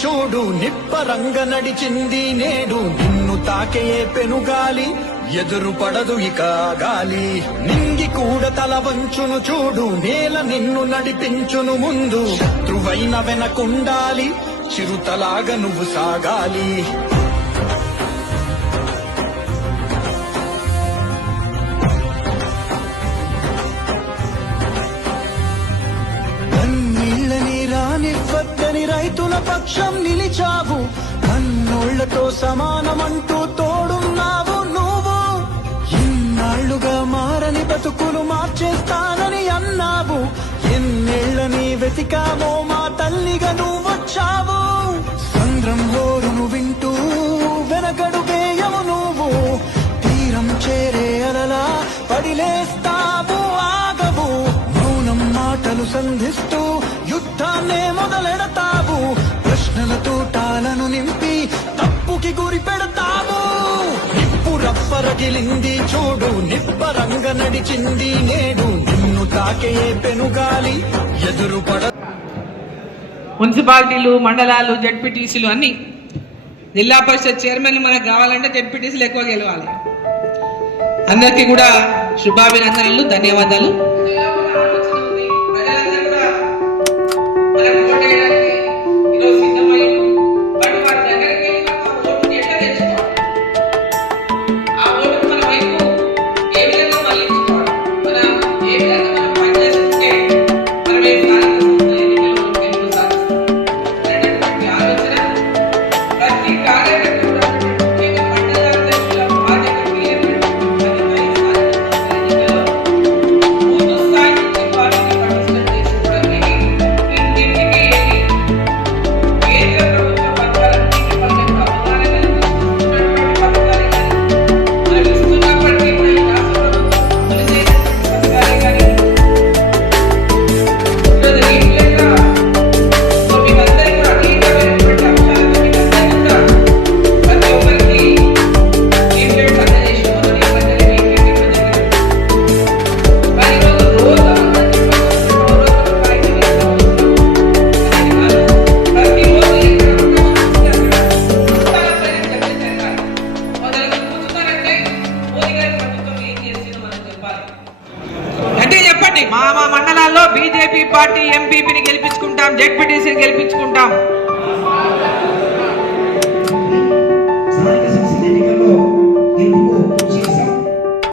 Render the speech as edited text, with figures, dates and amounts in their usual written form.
చూడు నిప్పరంగ నడిచింది నేడు నిన్ను తాకే పెనుగాలి ఎదురు పడదు ఇక గాలి నింగి కూడా తల వంచును చూడు నేల నిన్ను నడిపించును ముందు శత్రువైన వెనకుండాలి చిరుతలాగా నువ్వు సాగాలి రానివ్వద్దని రైతుల పక్షం నిలిచావు కన్నోళ్లతో సమానమంటూ తోడున్నావు నువ్వు ఇన్నాళ్లుగా మారని బతుకులు మార్చేస్తానని అన్నావు ఎన్నేళ్లని వెతికావో మా తల్లిగా నువ్వొచ్చావు సంద్రం హోరును వింటూ వెనకడు వేయవు నువ్వు తీరం చేరే అలలా పడిలేస్తావు ఆగవు మౌనం మాటలు సంధిస్తూ యుద్ధాన్నే మొదలెడతావు ప్రశ్నల తూటాలను నింపి తప్పుకి గురి పెడతావు నిప్పు రప్పరగిలింది చూడు నిప్పరంగ నడిచింది నేడు నిన్ను తాకే పెనుగాలి ఎదురు పడ మున్సిపాలిటీలు మండలాలు జడ్పీటీసీలు అన్ని జిల్లా పరిషత్ చైర్మన్ మనకు కావాలంటే జడ్పీటీసీలు ఎక్కువ గెలవాలి. అందరికీ కూడా శుభాభినందనలు, ధన్యవాదాలు. మా మండలాల్లో బీజేపీ పార్టీ ఎంపీపీని గెలిపించుకుంటాం, జెడ్పీటీసీని గెలిపించుకుంటాం.